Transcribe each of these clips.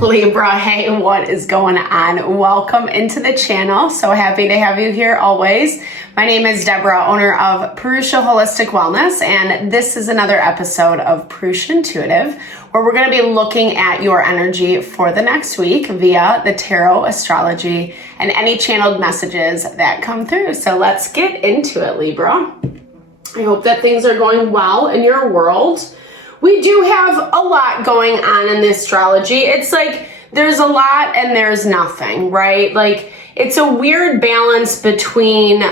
Libra, hey, what is going on? Welcome into the channel. So happy to have you here always. My name is Deborah, owner of Purusha Holistic Wellness, and this is another episode of Purusha Intuitive, where we're going to be looking at your energy for the next week via the tarot, astrology, and any channeled messages that come through. So let's get into it, Libra. I hope that things are going well in your world. We do have a lot going on in the astrology. It's like there's a lot and there's nothing, right? Like it's a weird balance between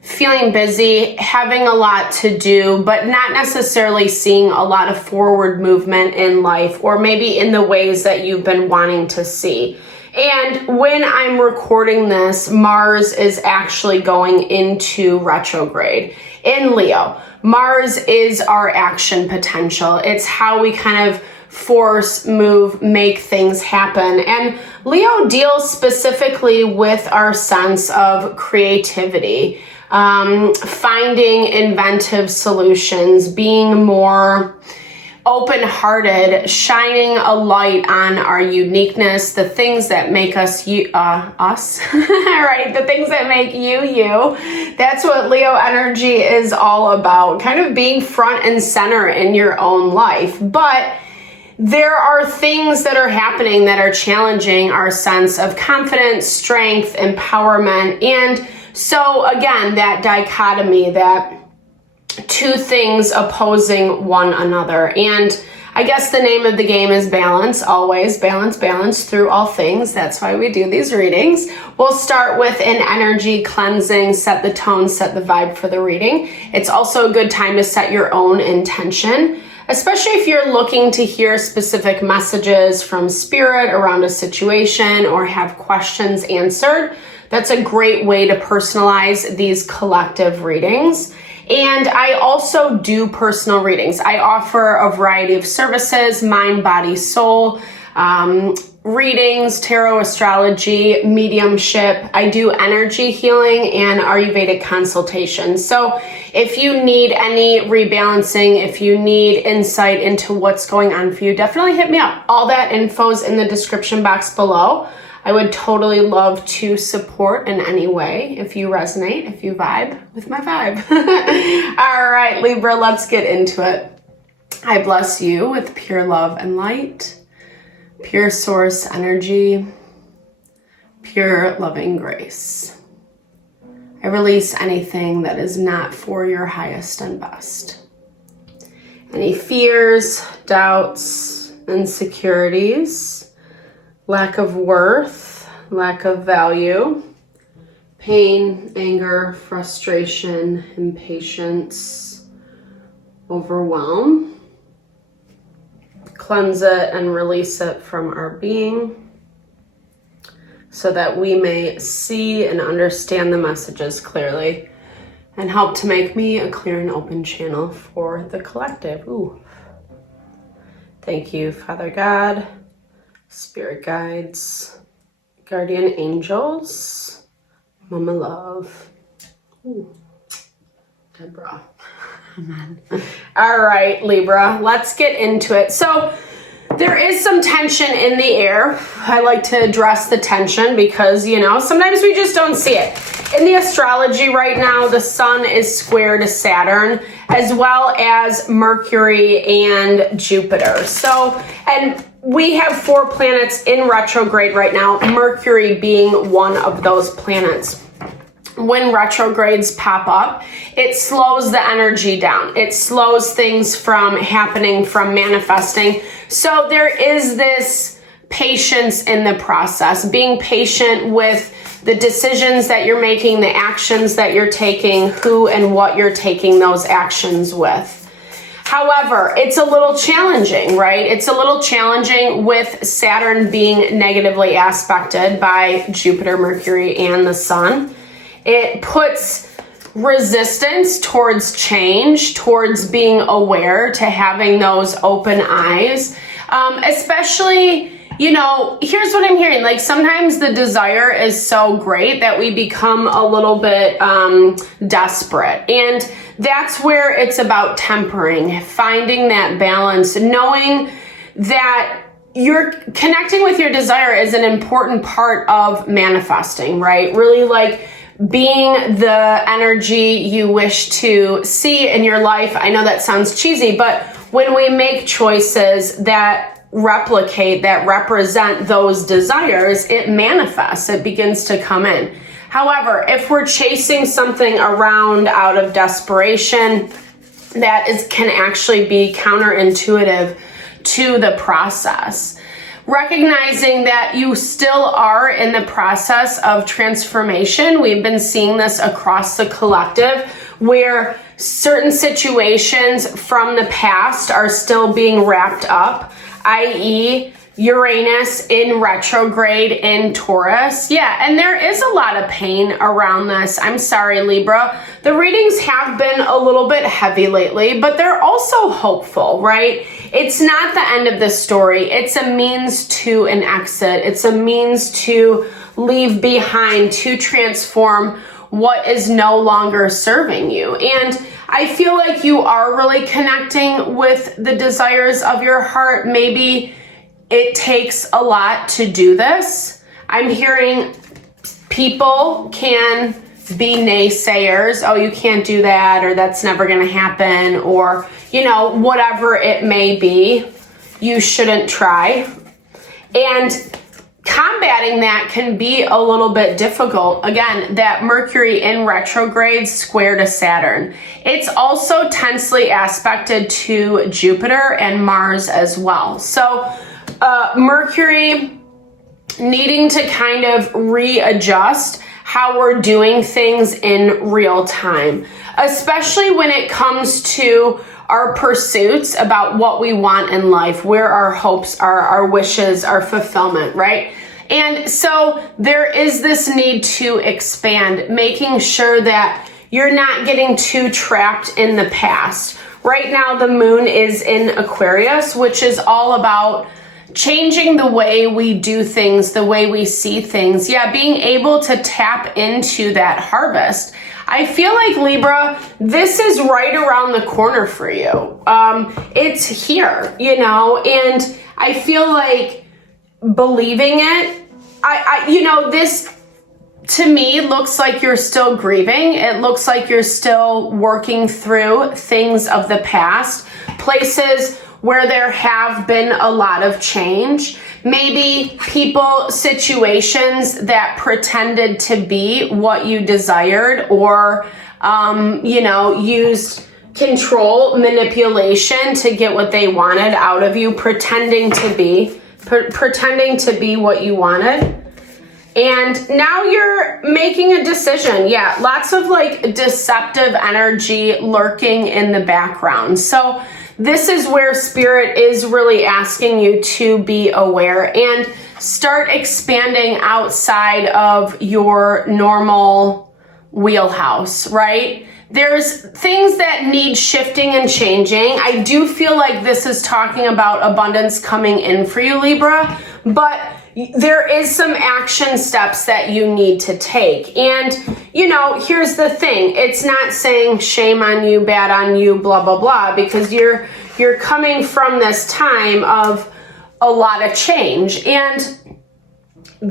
feeling busy, having a lot to do, but not necessarily seeing a lot of forward movement in life, or maybe in the ways that you've been wanting to see. And when I'm recording this, Mars is actually going into retrograde in Leo. Mars is our action potential. It's how we kind of force, move, make things happen. And Leo deals specifically with our sense of creativity, finding inventive solutions, being more open-hearted, shining a light on our uniqueness, the things that make us us, right? The things that make you. That's what Leo energy is all about, kind of being front and center in your own life. But there are things that are happening that are challenging our sense of confidence, strength, empowerment. And so again, that dichotomy, that two things opposing one another. And I guess the name of the game is balance, always balance through all things. That's why we do these readings. We'll start with an energy cleansing, set the tone, set the vibe for the reading. It's also a good time to set your own intention, especially if you're looking to hear specific messages from spirit around a situation or have questions answered. That's a great way to personalize these collective readings. And I also do personal readings. I offer a variety of services: mind, body, soul, readings, tarot, astrology, mediumship. I do energy healing and Ayurvedic consultations. So if you need any rebalancing, if you need insight into what's going on for you, definitely hit me up. All that info is in the description box below. I would totally love to support in any way if you resonate, if you vibe with my vibe. All right, Libra, let's get into it. I bless you with pure love and light, pure source energy, pure loving grace. I release anything that is not for your highest and best. Any fears, doubts, insecurities, lack of worth, lack of value, pain, anger, frustration, impatience, overwhelm. Cleanse it and release it from our being so that we may see and understand the messages clearly and help to make me a clear and open channel for the collective. Ooh. Thank you, Father God, spirit guides, guardian angels, Mama Love. Ooh, Deborah. Amen. All right, Libra, let's get into it. So there is some tension in the air. I like to address the tension because, sometimes we just don't see it. In the astrology right now, the sun is square to Saturn, as well as Mercury and Jupiter. And we have 4 planets in retrograde right now, Mercury being one of those planets. When retrogrades pop up, it slows the energy down. It slows things from happening, from manifesting. So there is this patience in the process, being patient with the decisions that you're making, the actions that you're taking, who and what you're taking those actions with. However, it's a little challenging, right? It's a little challenging with Saturn being negatively aspected by Jupiter, Mercury, and the sun. It puts resistance towards change, towards being aware, to having those open eyes. Especially, here's what I'm hearing. Like sometimes the desire is so great that we become a little bit desperate. And that's where it's about tempering, finding that balance, knowing that you're connecting with your desire is an important part of manifesting, right? Really like being the energy you wish to see in your life. I know that sounds cheesy, but when we make choices that replicate, that represent those desires, it manifests, it begins to come in. However, if we're chasing something around out of desperation, that can actually be counterintuitive to the process. Recognizing that you still are in the process of transformation. We've been seeing this across the collective where certain situations from the past are still being wrapped up, i.e., Uranus in retrograde in Taurus. Yeah, and there is a lot of pain around this. I'm sorry, Libra. The readings have been a little bit heavy lately, but they're also hopeful, right? It's not the end of the story. It's a means to an exit. It's a means to leave behind, to transform what is no longer serving you. And I feel like you are really connecting with the desires of your heart. Maybe it takes a lot to do this. I'm hearing people can be naysayers. Oh, you can't do that, or that's never going to happen, or, you know, whatever it may be, you shouldn't try. And combating that can be a little bit difficult. Again, that Mercury in retrograde square to Saturn. It's also tensely aspected to Jupiter and Mars as well. So Mercury needing to kind of readjust how we're doing things in real time, especially when it comes to our pursuits about what we want in life, where our hopes are, our wishes, our fulfillment, right? And so there is this need to expand, making sure that you're not getting too trapped in the past. Right now, the moon is in Aquarius, which is all about changing the way we do things, the way we see things. Yeah, being able to tap into that harvest. I feel like, Libra, this is right around the corner for you. It's here, you know, and I feel like believing it, this to me looks like you're still grieving. It looks like you're still working through things of the past, places where there have been a lot of change. Maybe people, situations that pretended to be what you desired, or, used control, manipulation to get what they wanted out of you, pretending to be what you wanted. And now you're making a decision. Yeah, lots of like deceptive energy lurking in the background. So this is where Spirit is really asking you to be aware and start expanding outside of your normal wheelhouse, right? There's things that need shifting and changing. I do feel like this is talking about abundance coming in for you, Libra, but there is some action steps that you need to take. And, here's the thing. It's not saying shame on you, bad on you, blah, blah, blah, because you're coming from this time of a lot of change and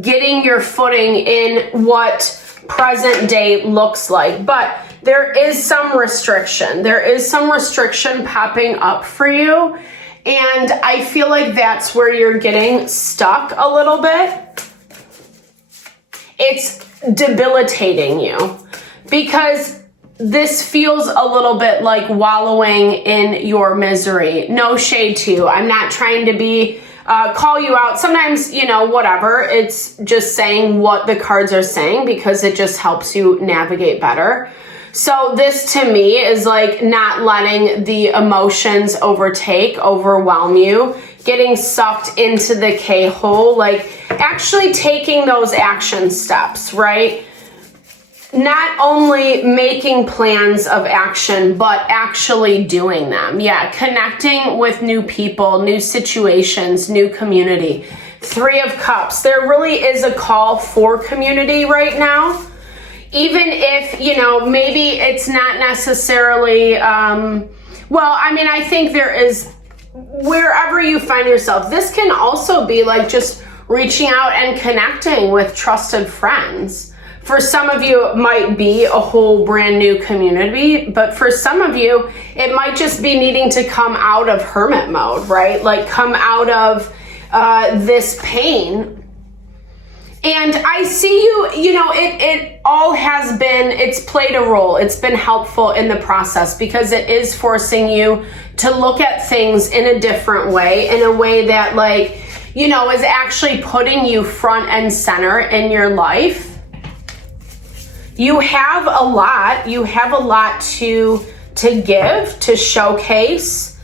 getting your footing in what present day looks like. But there is some restriction. There is some restriction popping up for you. And I feel like that's where you're getting stuck a little bit. It's debilitating you because this feels a little bit like wallowing in your misery. No shade to you. I'm not trying to call you out. Sometimes, whatever. It's just saying what the cards are saying because it just helps you navigate better. So this to me is like not letting the emotions overwhelm you, getting sucked into the K-hole, like actually taking those action steps, right? Not only making plans of action, but actually doing them. Yeah, connecting with new people, new situations, new community. 3 of Cups. There really is a call for community right now. Even if, maybe it's not necessarily, I think there is wherever you find yourself. This can also be like just reaching out and connecting with trusted friends. For some of you, it might be a whole brand new community, but for some of you, it might just be needing to come out of hermit mode, right? Like come out of this pain. And I see you know, it all has been, it's played a role. It's been helpful in the process because it is forcing you to look at things in a different way, in a way that, like, you know, is actually putting you front and center in your life. You have a lot to give, to showcase.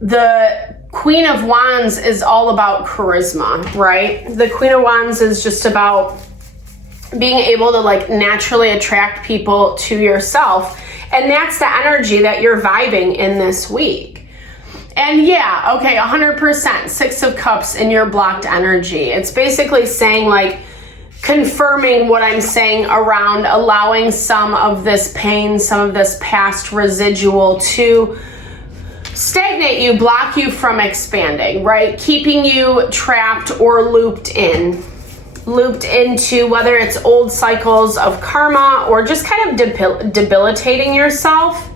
The Queen of Wands is all about charisma, right? The Queen of Wands is just about being able to like naturally attract people to yourself. And that's the energy that you're vibing in this week. And yeah, okay, 100%, 6 of Cups in your blocked energy. It's basically saying, like, confirming what I'm saying around allowing some of this pain, some of this past residual to stagnate you, block you from expanding, right? Keeping you trapped or looped into whether it's old cycles of karma or just kind of debilitating yourself,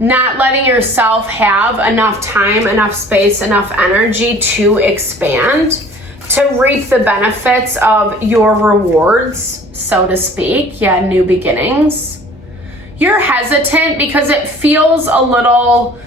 not letting yourself have enough time, enough space, enough energy to expand, to reap the benefits of your rewards, so to speak. Yeah, new beginnings. You're hesitant because it feels a little,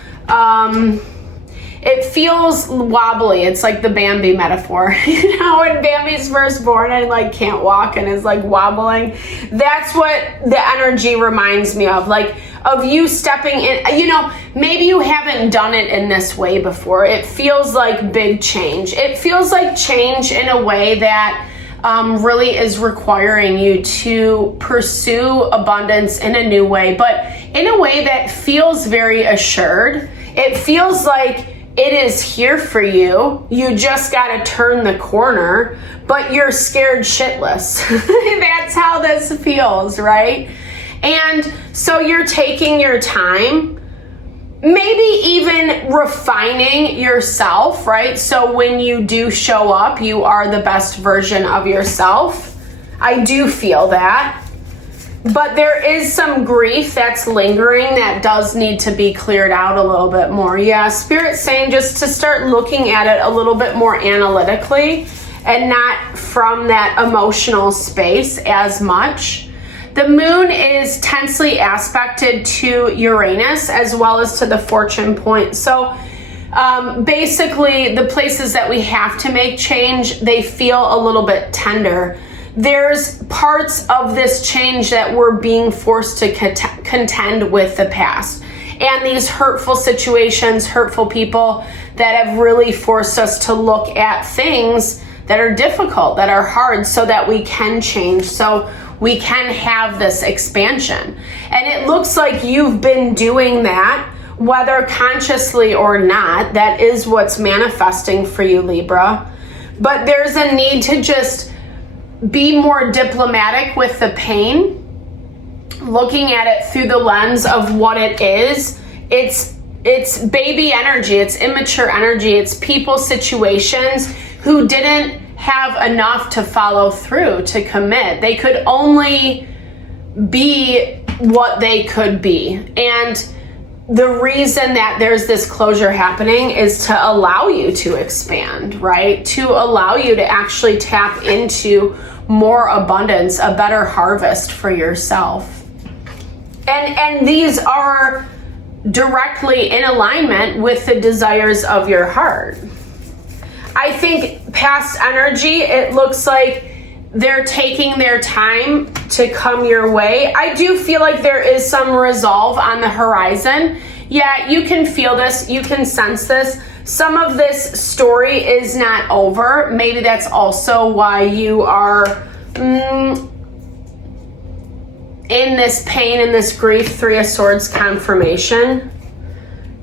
it feels wobbly. It's like the Bambi metaphor. You know, when Bambi's first born and like can't walk and is like wobbling. That's what the energy reminds me of. Like, of you stepping in, you know, maybe you haven't done it in this way before. It feels like big change. It feels like change in a way that really is requiring you to pursue abundance in a new way, but in a way that feels very assured. It feels like it is here for you. You just got to turn the corner, but you're scared shitless. That's how this feels, right? And so you're taking your time, maybe even refining yourself, right? So when you do show up, you are the best version of yourself. I do feel that. But there is some grief that's lingering that does need to be cleared out a little bit more. Yeah, Spirit's saying just to start looking at it a little bit more analytically and not from that emotional space as much. The moon is tensely aspected to Uranus as well as to the fortune point. So basically the places that we have to make change, they feel a little bit tender. There's parts of this change that we're being forced to contend with the past. And these hurtful situations, hurtful people that have really forced us to look at things that are difficult, that are hard, so that we can change, so we can have this expansion. And it looks like you've been doing that, whether consciously or not. That is what's manifesting for you, Libra. But there's a need to just be more diplomatic with the pain, looking at it through the lens of what it is. It's baby energy, it's immature energy, it's people, situations who didn't have enough to follow through, to commit. They could only be what they could be. And the reason that there's this closure happening is to allow you to expand, right? To allow you to actually tap into more abundance, a better harvest for yourself. And these are directly in alignment with the desires of your heart. I think past energy, it looks like they're taking their time to come your way. I do feel like there is some resolve on the horizon. Yeah, you can feel this, you can sense this. Some of this story is not over. Maybe that's also why you are in this pain, in this grief, 3 of Swords confirmation,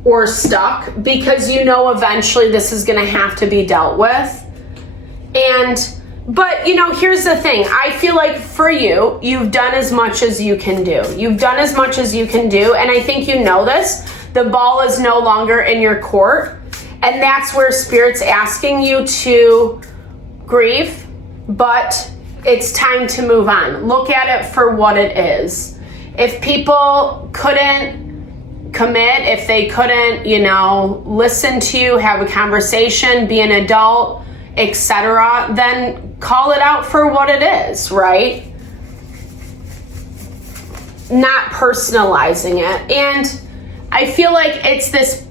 or stuck, because you know eventually this is going to have to be dealt with. But you know, here's the thing. I feel like for you, you've done as much as you can do. You've done as much as you can do, and I think you know this. The ball is no longer in your court. And that's where Spirit's asking you to grieve, but it's time to move on. Look at it for what it is. If people couldn't commit, if they couldn't, listen to you, have a conversation, be an adult, etc., then call it out for what it is, right? Not personalizing it. And I feel like it's this,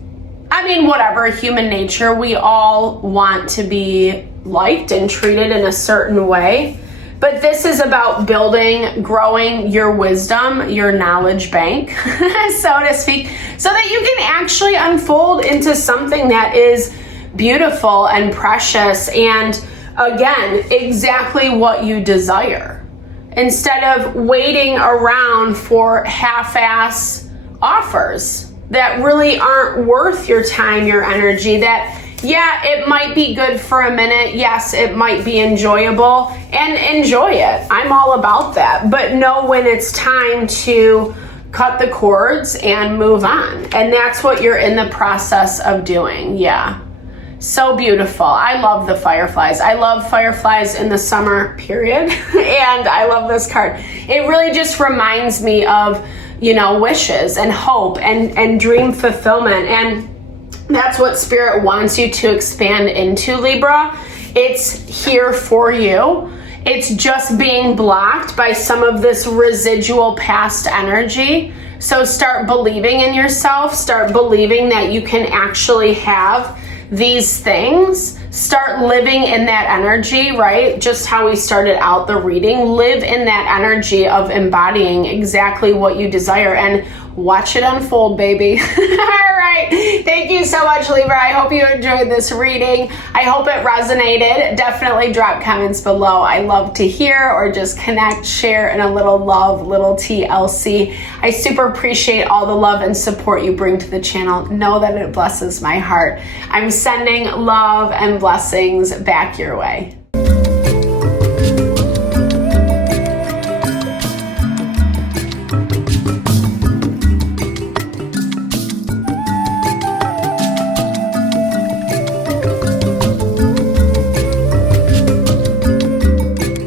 whatever, human nature, we all want to be liked and treated in a certain way. But this is about building, growing your wisdom, your knowledge bank, so to speak, so that you can actually unfold into something that is beautiful and precious and, again, exactly what you desire. Instead of waiting around for half-ass offers that really aren't worth your time, your energy, that, yeah, it might be good for a minute. Yes, it might be enjoyable, and enjoy it. I'm all about that. But know when it's time to cut the cords and move on. And that's what you're in the process of doing. Yeah. So beautiful. I love the fireflies. I love fireflies in the summer, period. And I love this card. It really just reminds me of, wishes and hope and dream fulfillment. And that's what Spirit wants you to expand into, Libra. It's here for you. It's just being blocked by some of this residual past energy. So start believing in yourself. Start believing that you can actually have these things. Start living in that energy, right? Just how we started out the reading. Live in that energy of embodying exactly what you desire and watch it unfold, baby. All right. Thank you so much, Libra. I hope you enjoyed this reading. I hope it resonated. Definitely drop comments below. I love to hear or just connect, share, and a little love, little TLC. I super appreciate all the love and support you bring to the channel. Know that it blesses my heart. I'm sending love and blessings back your way.